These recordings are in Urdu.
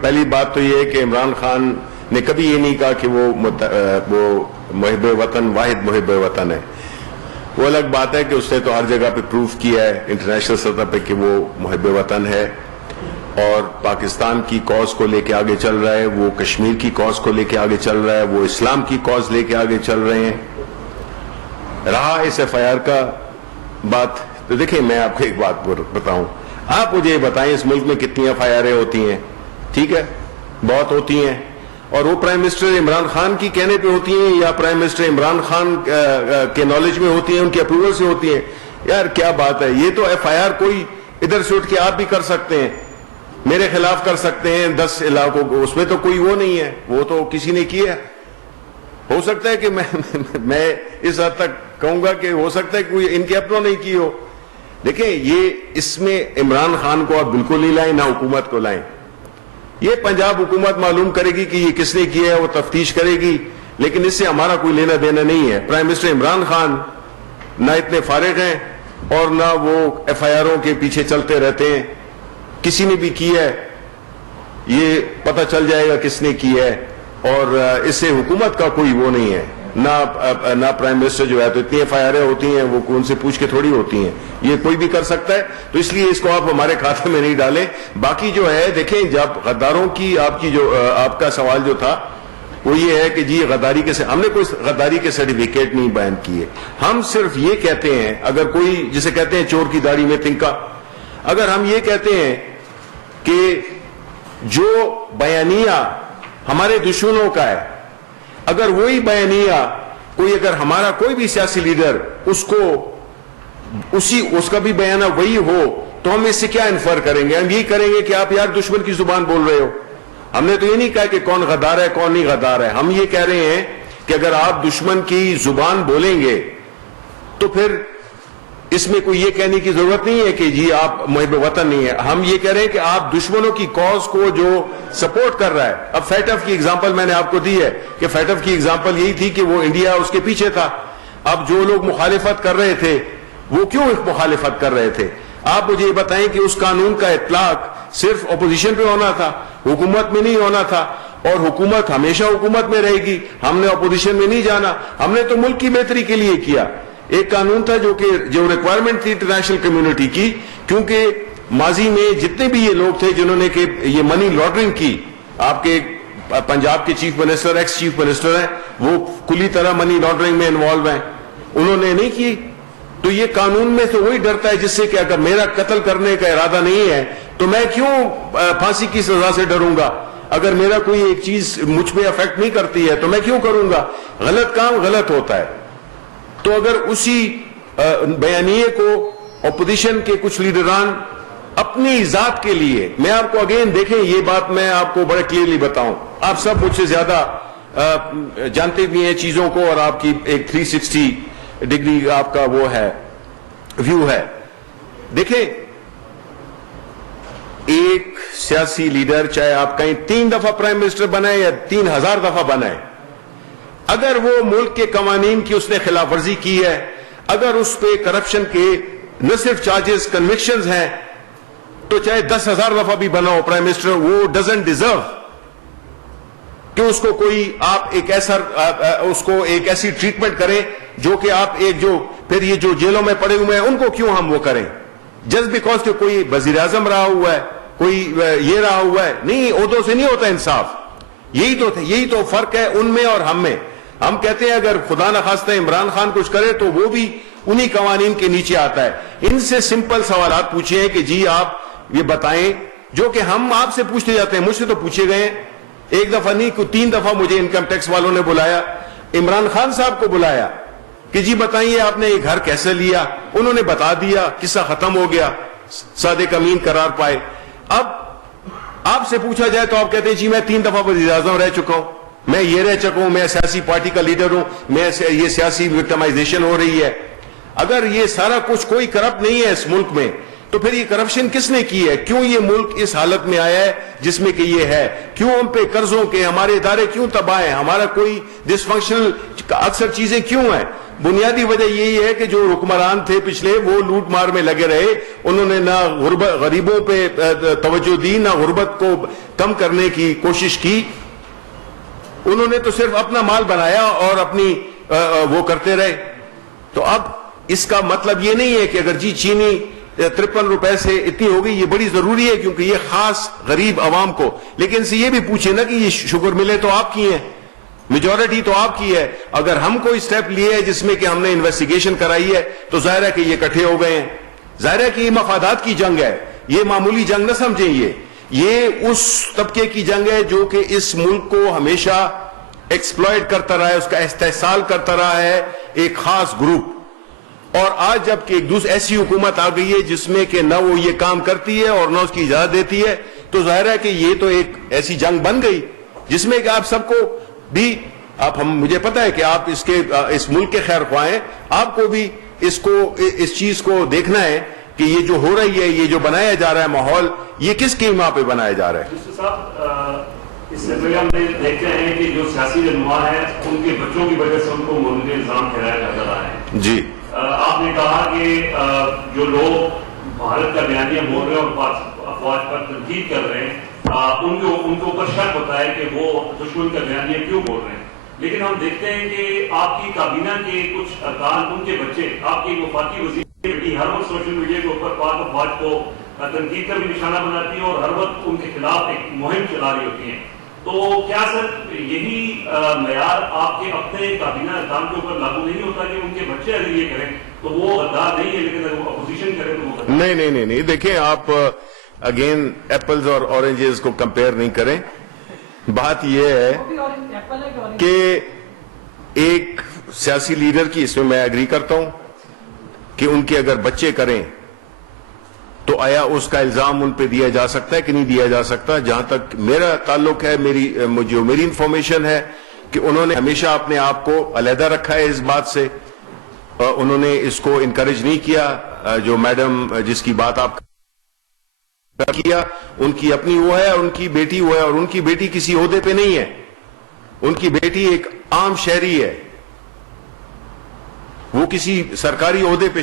پہلی بات تو یہ ہے کہ عمران خان نے کبھی یہ نہیں کہا کہ وہ محب وطن، واحد محب وطن ہے. وہ الگ بات ہے کہ اس نے تو ہر جگہ پہ پروف کیا ہے انٹرنیشنل سطح پہ کہ وہ محب وطن ہے اور پاکستان کی کاز کو لے کے آگے چل رہا ہے، وہ کشمیر کی کاز کو لے کے آگے چل رہا ہے، وہ اسلام کی کاز لے کے آگے چل رہے ہیں. رہا اس ایف آئی آر کا بات، تو دیکھیں میں آپ کو ایک بات بتاؤں، آپ مجھے یہ بتائیں اس ملک میں کتنی ایف آئی آریں ہوتی ہیں؟ ٹھیک ہے، بہت ہوتی ہیں، اور وہ پرائم منسٹر عمران خان کی کہنے پہ ہوتی ہیں یا پرائم منسٹر عمران خان کے نالج میں ہوتی ہیں، ان کی اپروول سے ہوتی ہیں؟ یار کیا بات ہے. یہ تو ایف آئی آر کوئی ادھر سے اٹھ کے آپ بھی کر سکتے ہیں، میرے خلاف کر سکتے ہیں 10 علاقوں کو، اس میں تو کوئی وہ نہیں ہے، وہ تو کسی نے کیا. ہو سکتا ہے کہ میں اس حد تک کہوں گا کہ ہو سکتا ہے کہ کوئی ان کے اپنوں نہیں کی ہو. دیکھیں یہ اس میں عمران خان کو آپ بالکل نہیں لائیں، نہ حکومت کو لائیں. یہ پنجاب حکومت معلوم کرے گی کہ یہ کس نے کیا ہے، وہ تفتیش کرے گی، لیکن اس سے ہمارا کوئی لینا دینا نہیں ہے. پرائم منسٹر عمران خان نہ اتنے فارغ ہیں اور نہ وہ ایف آئی آروں کے پیچھے چلتے رہتے ہیں. کسی نے بھی کیا ہے یہ پتہ چل جائے گا کس نے کیا ہے، اور اس سے حکومت کا کوئی وہ نہیں ہے، نہ پرائم منسٹر جو ہے. تو اتنی ایف آئی آریں ہوتی ہیں وہ ان سے پوچھ کے تھوڑی ہوتی ہیں، یہ کوئی بھی کر سکتا ہے. تو اس لیے اس کو آپ ہمارے کھاتے میں نہیں ڈالیں. باقی جو ہے دیکھیں، جب غداروں کی آپ کا سوال جو تھا وہ یہ ہے کہ جی غداری کے ہم نے کوئی غداری کے سرٹیفکیٹ نہیں بیان کیے. ہم صرف یہ کہتے ہیں، اگر کوئی جسے کہتے ہیں چور کی داڑھی میں تنکا، اگر ہم یہ کہتے ہیں کہ جو بیانیہ ہمارے دشمنوں کا ہے، اگر وہی بیانیہ اگر ہمارا کوئی بھی سیاسی لیڈر اس کا بھی بیانہ وہی ہو، تو ہم اس سے کیا انفر کریں گے؟ ہم یہی کریں گے کہ آپ یار دشمن کی زبان بول رہے ہو. ہم نے تو یہ نہیں کہا کہ کون غدار ہے کون نہیں غدار ہے. ہم یہ کہہ رہے ہیں کہ اگر آپ دشمن کی زبان بولیں گے تو پھر اس میں کوئی یہ کہنے کی ضرورت نہیں ہے کہ جی آپ محب وطن نہیں ہے. ہم یہ کہہ رہے ہیں کہ آپ دشمنوں کی کاز کو جو سپورٹ کر رہا ہے. اب فیٹف کی اگزامپل میں نے آپ کو دی ہے کہ فیٹف کی اگزامپل یہی تھی کہ وہ انڈیا اس کے پیچھے تھا. اب جو لوگ مخالفت کر رہے تھے وہ کیوں مخالفت کر رہے تھے؟ آپ مجھے یہ بتائیں کہ اس قانون کا اطلاق صرف اپوزیشن پہ ہونا تھا، حکومت میں نہیں ہونا تھا، اور حکومت ہمیشہ حکومت میں رہے گی. ہم نے اپوزیشن میں نہیں جانا، ہم نے تو ملک کی بہتری کے لیے کیا. ایک قانون تھا جو ریکوائرمنٹ تھی انٹرنیشنل کمیونٹی کی، کیونکہ ماضی میں جتنے بھی یہ لوگ تھے جنہوں نے کہ یہ منی لانڈرنگ کی، آپ کے پنجاب کے chief minister x chief minister ہیں، وہ کلی طرح منی لانڈرنگ میں انوالو ہیں، انہوں نے نہیں کی. تو یہ قانون میں سے وہی ڈرتا ہے جس سے کہ اگر میرا قتل کرنے کا ارادہ نہیں ہے تو میں کیوں پھانسی کی سزا سے ڈروں گا؟ اگر میرا کوئی ایک چیز مجھ پہ افیکٹ نہیں کرتی ہے تو میں کیوں کروں گا؟ غلط کام غلط ہوتا ہے. تو اگر اسی بیانیے کو اپوزیشن کے کچھ لیڈران اپنی ذات کے لیے، میں آپ کو اگین دیکھیں یہ بات میں آپ کو بڑے کلیئرلی بتاؤں، آپ سب مجھ سے زیادہ جانتے بھی ہیں چیزوں کو، اور آپ کی ایک 360 ڈگری آپ کا وہ ہے ویو ہے. دیکھیں ایک سیاسی لیڈر چاہے آپ کہیں 3 دفعہ پرائم منسٹر بنائے یا 3000 دفعہ بنائے، اگر وہ ملک کے قوانین کی اس نے خلاف ورزی کی ہے، اگر اس پہ کرپشن کے نہ صرف چارجز کنوکشنز ہیں، تو چاہے 10,000 دفعہ بھی بناؤ پرائم منسٹر، وہ ڈزنٹ ڈیزرو کہ اس کو کوئی آپ اس کو ایک ایسی ٹریٹمنٹ کریں جو کہ آپ پھر یہ جو جیلوں میں پڑے ہوئے ہیں ان کو کیوں ہم وہ کریں جسٹ بیکاز کہ کوئی وزیر اعظم رہا ہوا ہے، کوئی یہ رہا ہوا ہے. نہیں، عہدوں سے نہیں ہوتا انصاف. یہی تو فرق ہے ان میں اور ہم میں. ہم کہتے ہیں اگر خدا نخواستہ عمران خان کچھ کرے تو وہ بھی انہی قوانین کے نیچے آتا ہے. ان سے سمپل سوالات پوچھیں کہ جی آپ یہ بتائیں، جو کہ ہم آپ سے پوچھتے جاتے ہیں. مجھ سے تو پوچھے گئے ہیں، ایک دفعہ نہیں 3 دفعہ مجھے انکم ٹیکس والوں نے بلایا، عمران خان صاحب کو بلایا کہ جی بتائیے آپ نے یہ گھر کیسے لیا. انہوں نے بتا دیا، قصہ ختم ہو گیا، صادق امین قرار پائے. اب آپ سے پوچھا جائے تو آپ کہتے ہیں جی میں 3 دفعہ وزیر اعظم رہ چکا ہوں، میں یہ رہ چکا ہوں، میں سیاسی پارٹی کا لیڈر ہوں، یہ سیاسی وکٹمائزیشن ہو رہی ہے. اگر یہ سارا کچھ کوئی کرپٹ نہیں ہے اس ملک میں تو پھر یہ کرپشن کس نے کی ہے؟ کیوں یہ ملک اس حالت میں آیا ہے جس میں کہ یہ ہے؟ کیوں ہم پہ قرضوں کے ہمارے ادارے کیوں تباہ ہیں؟ ہمارا کوئی ڈس فنکشنل اکثر چیزیں کیوں ہیں؟ بنیادی وجہ یہی ہے کہ جو حکمران تھے پچھلے وہ لوٹ مار میں لگے رہے, انہوں نے نہ غریبوں پہ توجہ دی, نہ غربت کو کم کرنے کی کوشش کی, انہوں نے تو صرف اپنا مال بنایا اور اپنی وہ کرتے رہے. تو اب اس کا مطلب یہ نہیں ہے کہ اگر جی چینی 53 روپے سے اتنی ہو گئی, یہ بڑی ضروری ہے کیونکہ یہ خاص غریب عوام کو, لیکن ان سے یہ بھی پوچھے نا کہ یہ شوگر ملیں تو آپ کی ہیں, میجورٹی تو آپ کی ہے. اگر ہم کوئی سٹیپ لیے ہے جس میں کہ ہم نے انویسٹیگیشن کرائی ہے تو ظاہر ہے کہ یہ اکٹھے ہو گئے ہیں, ظاہر ہے کہ یہ مفادات کی جنگ ہے, یہ معمولی جنگ نہ سمجھیں, یہ اس طبقے کی جنگ ہے جو کہ اس ملک کو ہمیشہ ایکسپلائٹ کرتا رہا ہے, اس کا استحصال کرتا رہا ہے ایک خاص گروپ. اور آج جب کہ ایک دوسری ایسی حکومت آ گئی ہے جس میں کہ نہ وہ یہ کام کرتی ہے اور نہ اس کی اجازت دیتی ہے, تو ظاہر ہے کہ یہ تو ایک ایسی جنگ بن گئی جس میں کہ آپ سب کو بھی مجھے پتا ہے کہ آپ اس ملک کے خیر خواہ ہیں, آپ کو بھی اس چیز کو دیکھنا ہے کہ یہ جو ہو رہی ہے, یہ جو بنایا جا رہا ہے ماحول, یہ کس کی ماں پہ بنایا جا رہا ہے. اس سے پہلے ہم دیکھتے ہیں کہ جو سیاسی رہنما ہے ان کے بچوں کی وجہ سے ان کو ملک الزام ٹھہرایا جاتا رہا ہے. جی, آپ نے کہا کہ جو لوگ بھارت کا بیانیہ بول رہے ہیں اور افواج پر تنقید کر رہے ہیں, ان کے اوپر شک ہوتا ہے کہ وہ دشمن کا بیانیہ کیوں بول رہے ہیں. لیکن ہم دیکھتے ہیں کہ آپ کی کابینہ کے کچھ ارکان, ان کے بچے, آپ کی وفاقی وزیر ہر وقت سوشل میڈیا کے اوپر پاک افواج کو تنقید کا بھی نشانہ بناتی ہیں اور ہر وقت ان کے خلاف ایک مہم چلا رہی ہوتی ہیں. تو کیا سر یہی معیار آپ کے اپنے کابینہ ارکان کے اوپر لاگو نہیں ہوتا کہ ان کے بچے اگر یہ کریں تو وہ غدار نہیں ہے, لیکن اگر وہ اپوزیشن کرے تو وہ غدار؟ نہیں, دیکھیں آپ اگین ایپلز اور اورنجز کو کمپیئر نہیں کریں. بات یہ ہے کہ ایک سیاسی لیڈر کی, اس میں ایگری کرتا ہوں کہ ان کے اگر بچے کریں تو آیا اس کا الزام ان پہ دیا جا سکتا ہے کہ نہیں دیا جا سکتا. جہاں تک میرا تعلق ہے, میری انفارمیشن ہے کہ انہوں نے ہمیشہ اپنے آپ کو علیحدہ رکھا ہے اس بات سے, انہوں نے اس کو انکریج نہیں کیا. جو میڈم جس کی بات آپ کیا, ان کی اپنی وہ ہے, ان کی بیٹی وہ ہے, اور ان کی بیٹی کسی عہدے پہ نہیں ہے, ان کی بیٹی ایک عام شہری ہے, وہ کسی سرکاری عہدے پہ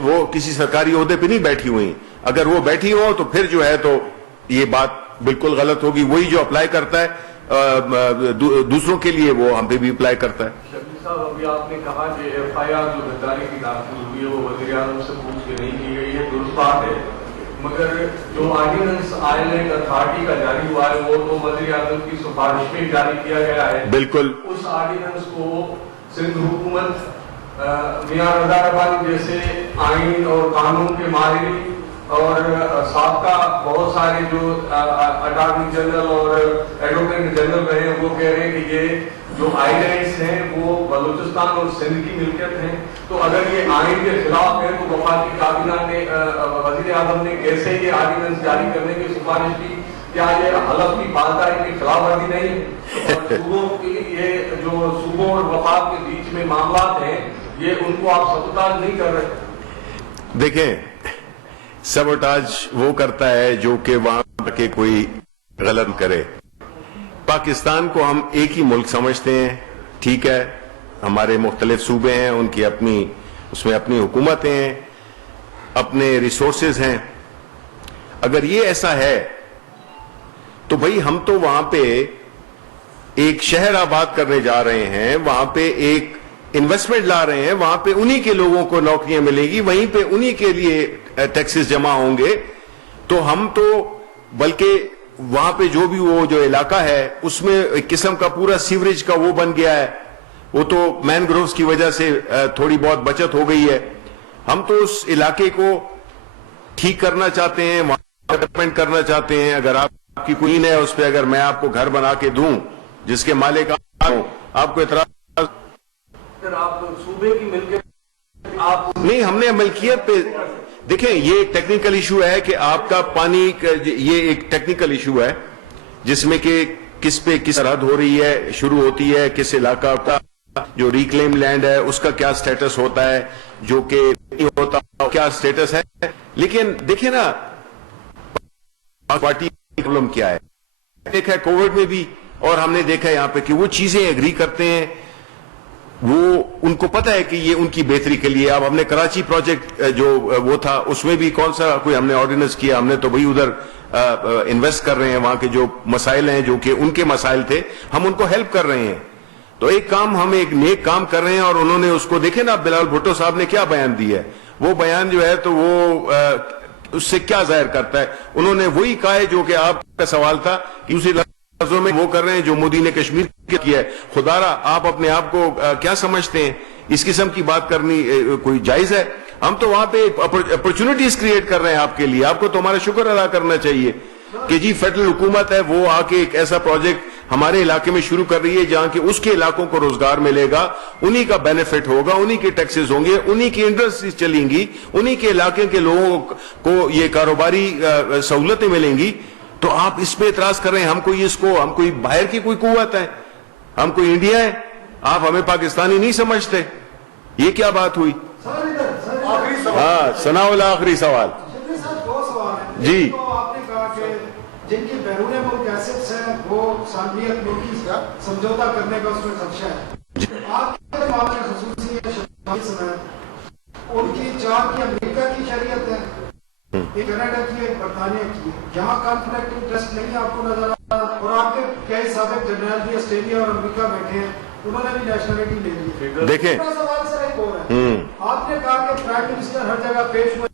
وہ کسی سرکاری عہدے پہ نہیں بیٹھی ہوئی. اگر وہ بیٹھی ہو تو پھر جو ہے تو یہ بات بالکل غلط ہوگی. وہی جو اپلائی کرتا ہے دوسروں کے لیے وہ ہم پہ بھی اپلائی کرتا ہے. شبیر صاحب, ابھی آپ نے کہا کہ ایف آئی آر جو غداری کی داخل ہوئی ہے وہ وزیر اعظم سے پوچھ کے نہیں کی گئی ہے, درست بات ہے, مگر جو آرڈیننس آئلینڈ اتھارٹی کا جاری ہوا ہے وہ تو وزیر اعظم کی سفارش میں جاری کیا گیا ہے. بالکل, اس آرڈیننس کو سندھ حکومت میاں رضا ربانی جیسے آئین اور قانون کے ماہرین اور سابقہ بہت سارے جو اٹارنی جنرل اور ایڈوکیٹ جنرل رہے ہیں وہ کہہ رہے ہیں کہ یہ جو آئلینڈس ہیں وہ بلوچستان اور سندھ کی ملکیت ہیں. تو اگر یہ آئین کے خلاف ہے تو وفاقی کابینہ نے, وزیر اعظم نے کیسے یہ آرڈیننس جاری کرنے کی سفارش کی؟ کیا یہ حلف کی بالداری کی خلاف ورزی نہیں؟ اور صوبوں کی یہ جو صوبوں اور وفاق کے بیچ میں معاملات ہیں یہ ان کو آپ سبوتاژ نہیں کر رہے؟ دیکھیں, سبوتاژ وہ کرتا ہے جو کہ وہاں کے کوئی غلط کرے. پاکستان کو ہم ایک ہی ملک سمجھتے ہیں, ٹھیک ہے, ہمارے مختلف صوبے ہیں, ان کی اس میں اپنی حکومتیں ہیں, اپنے ریسورسز ہیں. اگر یہ ایسا ہے تو بھئی ہم تو وہاں پہ ایک شہر آباد کرنے جا رہے ہیں, وہاں پہ ایک انویسٹمنٹ لا رہے ہیں, وہاں پہ انہی کے لوگوں کو نوکریاں ملیں گی, وہیں پہ انہی کے لیے ٹیکسز جمع ہوں گے. تو ہم تو بلکہ وہاں پہ جو بھی وہ جو علاقہ ہے اس میں ایک قسم کا پورا سیوریج کا وہ بن گیا ہے, وہ تو مینگرووز کی وجہ سے تھوڑی بہت بچت ہو گئی ہے. ہم تو اس علاقے کو ٹھیک کرنا چاہتے ہیں, وہاں ڈیولپمنٹ کرنا چاہتے ہیں. اگر آپ کی کوئی ہے اس پہ, اگر میں آپ کو گھر بنا کے دوں جس کے مالک ہوں, آپ کو اعتراض آپ صوبے کی ملکیت آپ نہیں, ہم نے ملکیت پہ دیکھیں, یہ ایک ٹیکنیکل ایشو ہے کہ آپ کا پانی, یہ ایک ٹیکنیکل ایشو ہے جس میں کہ کس پہ کس حد ہو رہی ہے, شروع ہوتی ہے کس علاقہ کا, جو ریکلیم لینڈ ہے اس کا کیا سٹیٹس ہوتا ہے, جو کہ نہیں ہوتا کیا سٹیٹس ہے. لیکن دیکھیں نا پارٹی کی پرابلم کیا ہے, دیکھا ہے کووڈ میں بھی, اور ہم نے دیکھا یہاں پہ کہ وہ چیزیں ایگری کرتے ہیں وہ ان کو پتا ہے کہ یہ ان کی بہتری کے لیے. اب ہم نے کراچی پروجیکٹ جو وہ تھا اس میں بھی کون سا کوئی ہم نے آرڈیننس کیا, ہم نے تو وہی ادھر انویسٹ کر رہے ہیں. وہاں کے جو مسائل ہیں جو کہ ان کے مسائل تھے ہم ان کو ہیلپ کر رہے ہیں. تو ایک کام ہم ایک نیک کام کر رہے ہیں اور انہوں نے اس کو دیکھیں نا. بلال بھٹو صاحب نے کیا بیان دیا ہے, وہ بیان جو ہے تو وہ اس سے کیا ظاہر کرتا ہے. انہوں نے وہی کہا ہے جو کہ آپ کا سوال تھا کہ اسی لفظوں میں وہ کر رہے ہیں جو مودی نے کشمیر کیا ہے. خدا را آپ اپنے آپ کو کیا سمجھتے ہیں؟ اس قسم کی بات کرنی کوئی جائز ہے؟ ہم تو وہاں پہ اپرچونٹیز کریٹ کر رہے ہیں آپ کے لیے. آپ کو تو ہمارا شکر ادا کرنا چاہیے کہ جی فیڈرل حکومت ہے وہ آ کے ایک ایسا پروجیکٹ ہمارے علاقے میں شروع کر رہی ہے جہاں کہ اس کے علاقوں کو روزگار ملے گا, انہی کا بینیفٹ ہوگا, انہی کے ٹیکسز ہوں گے, انہی کی انڈسٹریز چلیں گی, انہی کے علاقے کے لوگوں کو یہ کاروباری سہولتیں ملیں گی. تو آپ اس پہ اعتراض کر رہے ہیں. ہم کوئی باہر کی کوئی قوت ہے, ہم کوئی انڈیا ہے, آپ ہمیں پاکستانی نہیں سمجھتے. یہ کیا بات ہوئی؟ ہاں ثناء اللہ آخری سوال. جی آپ نے کہا کہ جن کی بیرون ملک ایسٹس ہیں وہ سالمیت ملکی کا سمجھوتا کرنے کا اس میں خدشہ ہے. آپ کے معاملے خصوصی ان کی 4 کی امریکہ کی شریعت ہے, ایک کینیڈا کی, ایک برطانیہ کی. یہاں کانفلکٹ انٹرسٹ نہیں آپ کو نظر آ رہا. اور آپ کے کئی سابق جنرل بھی آسٹریلیا اور امریکہ بیٹھے ہیں, انہوں نے بھی نیشنلٹی لے لی. دیکھیں سوال سر ایک اور ہے, آپ نے کہا کہ پرائم منسٹر ہر جگہ پیش ہوئے.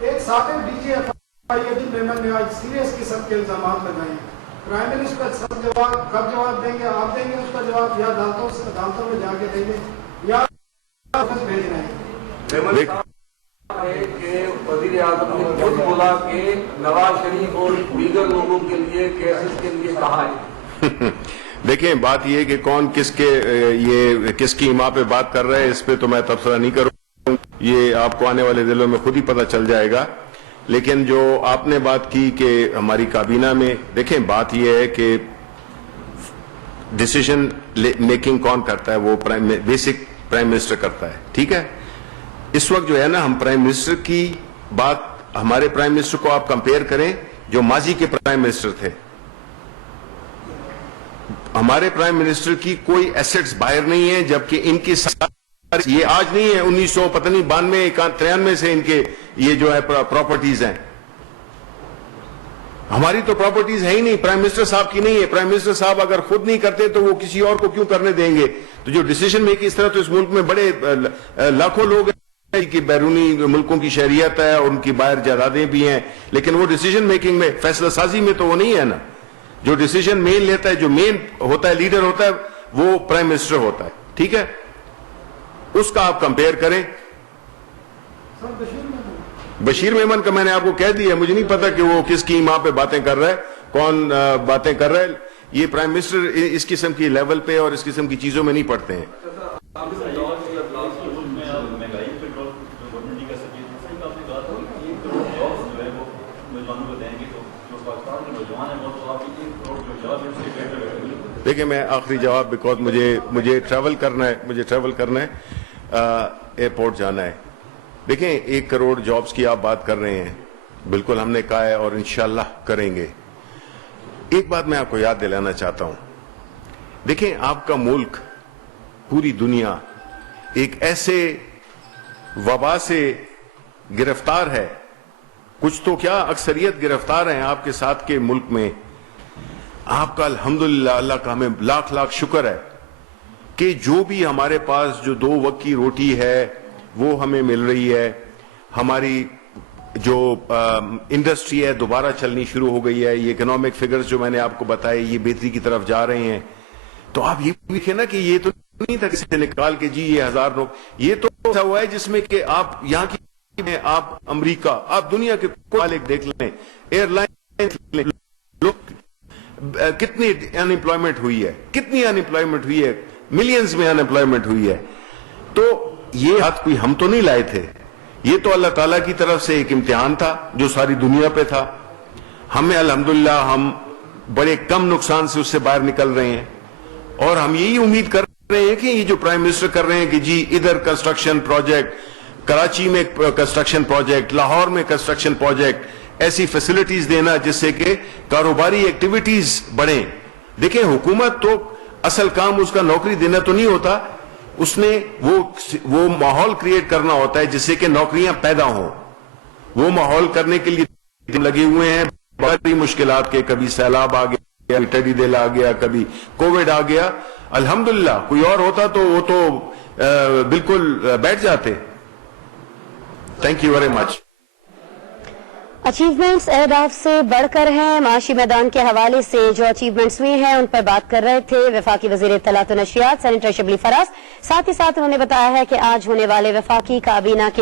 ایک سابق ڈی جی ایف آئی عدل میمن نے آج سیریس قسم کے الزامات لگائے ہیں. پرائم منسٹر سب کب جواب دیں گے؟ آپ دیں گے اس کا جواب, یا عدالتوں میں جا کے دیں گے, یا بھیج رہے ہیں؟ کہ وزیر اعظم نے خود بولا کہ نواز شریف اور دیگر لوگوں کے لیے کیسز کے لیے کہا ہے. دیکھیں بات یہ کہ کون کس کے یہ کس کی ماں پہ بات کر رہے ہیں اس پہ تو میں تبصرہ نہیں کروں. یہ آپ کو آنے والے دنوں میں خود ہی پتہ چل جائے گا. لیکن جو آپ نے بات کی کہ ہماری کابینہ میں, دیکھیں بات یہ ہے کہ ڈیسیژن میکنگ کون کرتا ہے؟ وہ بیسک پرائم منسٹر کرتا ہے. ٹھیک ہے, اس وقت جو ہے نا ہم پرائم منسٹر کی بات, ہمارے پرائم منسٹر کو آپ کمپیئر کریں جو ماضی کے پرائم منسٹر تھے. ہمارے پرائم منسٹر کی کوئی ایسٹس باہر نہیں ہے, جبکہ ان کی یہ آج نہیں ہے, 1992-93 سے ان کے یہ جو ہے پراپرٹیز ہیں. ہماری تو پراپرٹیز ہے ہی نہیں, پرائم منسٹر صاحب کی نہیں ہے. پرائم منسٹر صاحب اگر خود نہیں کرتے تو وہ کسی اور کو کیوں کرنے دیں گے؟ تو جو ڈیسیژن میکنگ اس طرح تو اس ملک میں بڑے لاکھوں لوگ ہیں کہ بیرونی ملکوں کی شہریت ہے اور ان کی باہر جائیدادیں بھی ہیں, لیکن وہ ڈیسیژن میکنگ میں, فیصلہ سازی میں تو وہ نہیں ہے نا. جو ڈیسیژن مین لیتا ہے, جو مین ہوتا ہے, لیڈر ہوتا ہے, وہ پرائم منسٹر ہوتا ہے. ٹھیک ہے, اس کا آپ کمپیئر کریں. بشیر میمن کا میں نے آپ کو کہہ دیا, مجھے نہیں پتا کہ وہ کس کی ماں پہ باتیں کر رہا ہے, کون باتیں کر رہا ہے. یہ پرائم منسٹر اس قسم کی لیول پہ اور اس قسم کی چیزوں میں نہیں پڑھتے ہیں. دیکھیں میں آخری جواب, بیکاز مجھے ٹریول کرنا ہے, ایئرپورٹ جانا ہے. دیکھیں 1 کروڑ جابز کی آپ بات کر رہے ہیں, بالکل ہم نے کہا ہے اور انشاءاللہ کریں گے. ایک بات میں آپ کو یاد دلانا چاہتا ہوں, دیکھیں آپ کا ملک, پوری دنیا ایک ایسے وبا سے گرفتار ہے, کچھ تو کیا اکثریت گرفتار ہیں آپ کے ساتھ کے ملک میں. آپ کا الحمدللہ اللہ کا ہمیں لاکھ لاکھ شکر ہے کہ جو بھی ہمارے پاس جو 2 وقت کی روٹی ہے وہ ہمیں مل رہی ہے. ہماری جو انڈسٹری ہے دوبارہ چلنی شروع ہو گئی ہے. یہ اکنامک فگرز جو میں نے آپ کو بتائے یہ بہتری کی طرف جا رہے ہیں. تو آپ یہ دیکھیں نا کہ یہ تو نہیں تھا کسی نے نکال کے جی یہ 1000 لوگ, یہ تو ایسا ہوا ہے جس میں کہ آپ یہاں کی, آپ امریکہ, آپ دنیا کے مالک دیکھ لیں, ایئر لائن, کتنی ان امپلائمنٹ ہوئی ہے, ملینز میں ان امپلائمنٹ ہوئی ہے. تو یہ ہاتھ کوئی ہم تو نہیں لائے تھے, یہ تو اللہ تعالیٰ کی طرف سے ایک امتحان تھا جو ساری دنیا پہ تھا. ہمیں الحمدللہ ہم بڑے کم نقصان سے اس سے باہر نکل رہے ہیں, اور ہم یہی امید کر رہے ہیں کہ یہ جو پرائم منسٹر کر رہے ہیں کہ جی ادھر کنسٹرکشن پروجیکٹ, کراچی میں کنسٹرکشن پروجیکٹ, لاہور میں کنسٹرکشن پروجیکٹ, ایسی فیسلٹیز دینا جس سے کہ کاروباری ایکٹیویٹیز بڑھیں. دیکھیں حکومت تو اصل کام اس کا نوکری دینا تو نہیں ہوتا, اس نے وہ ماحول کریٹ کرنا ہوتا ہے جس سے کہ نوکریاں پیدا ہوں. وہ ماحول کرنے کے لیے لگے ہوئے ہیں. بڑی مشکلات کے, کبھی سیلاب آ گیا, ٹڈی دل آ گیا, کبھی کووڈ آ گیا. الحمدللہ کوئی اور ہوتا تو وہ تو بالکل بیٹھ جاتے. Thank you very much. Achievements اہداف سے بڑھ کر ہیں. معاشی میدان کے حوالے سے جو اچیومنٹس ہوئے ہیں ان پر بات کر رہے تھے وفاقی وزیر اطلاعات و نشریات سینیٹر شبلی فراز. ساتھ ہی ساتھ انہوں نے بتایا ہے کہ آج ہونے والے وفاقی کابینہ کے